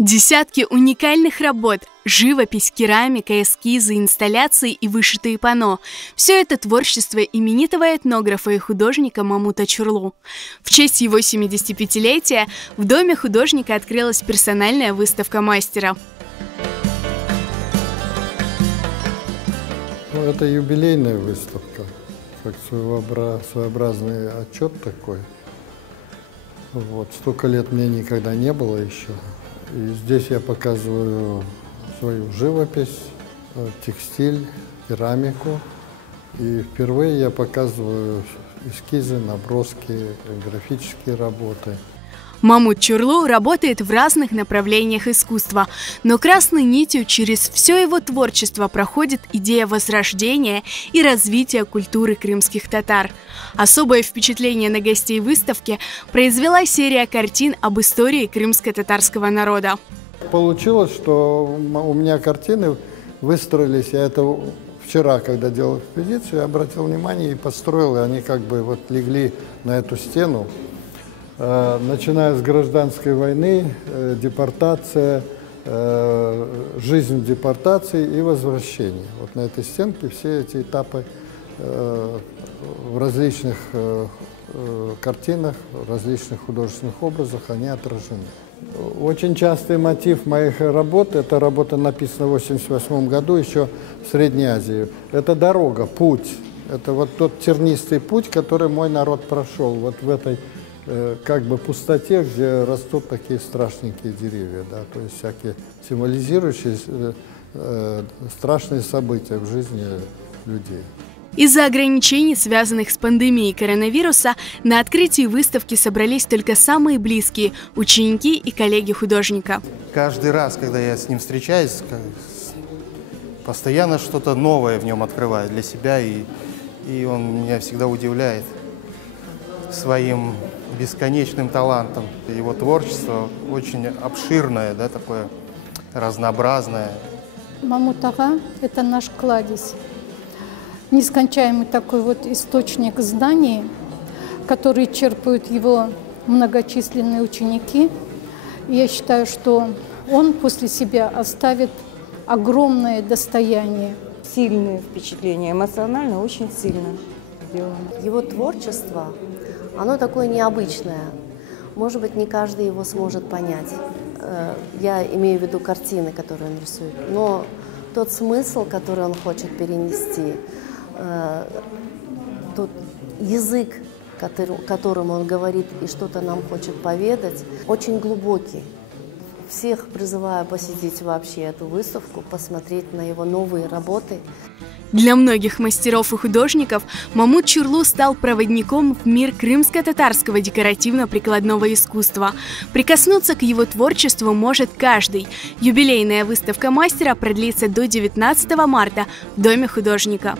Десятки уникальных работ – живопись, керамика, эскизы, инсталляции и вышитые панно – все это творчество именитого этнографа и художника Мамута Чурлу. В честь его 75-летия в Доме художника открылась персональная выставка мастера. Это юбилейная выставка, как своеобразный отчет такой. Вот. Столько лет мне никогда не было еще. И здесь я показываю свою живопись, текстиль, керамику. И впервые я показываю эскизы, наброски, графические работы. Мамут Чурлу работает в разных направлениях искусства, но красной нитью через все его творчество проходит идея возрождения и развития культуры крымских татар. Особое впечатление на гостей выставки произвела серия картин об истории крымско-татарского народа. Получилось, что у меня картины выстроились, я это вчера, когда делал экспедицию, я обратил внимание и построил, и они как бы вот легли на эту стену. Начиная с гражданской войны, депортация, жизнь депортации и возвращение. Вот на этой стенке все эти этапы в различных картинах, в различных художественных образах они отражены. Очень частый мотив моих работ, эта работа написана в 1988 году, еще в Средней Азии. Это дорога, путь. Это вот тот тернистый путь, который мой народ прошел. Вот в этой как бы пустоте, где растут такие страшненькие деревья, да, то есть всякие символизирующие страшные события в жизни людей. Из-за ограничений, связанных с пандемией коронавируса, на открытии выставки собрались только самые близкие – ученики и коллеги художника. Каждый раз, когда я с ним встречаюсь, постоянно что-то новое в нем открываю для себя, и он меня всегда удивляет своим бесконечным талантом. Его творчество очень обширное, да, такое разнообразное. Мамут ага – это наш кладезь. Нескончаемый такой вот источник знаний, который черпают его многочисленные ученики. И я считаю, что он после себя оставит огромное достояние. Сильные впечатления, эмоционально очень сильно сделано. Его творчество, оно такое необычное. Может быть, не каждый его сможет понять. Я имею в виду картины, которые он рисует. Но тот смысл, который он хочет перенести, тот язык, которым он говорит и что-то нам хочет поведать, очень глубокий. Всех призываю посетить вообще эту выставку, посмотреть на его новые работы. Для многих мастеров и художников Мамут Чурлу стал проводником в мир крымско-татарского декоративно-прикладного искусства. Прикоснуться к его творчеству может каждый. Юбилейная выставка мастера продлится до 19 марта в Доме художника.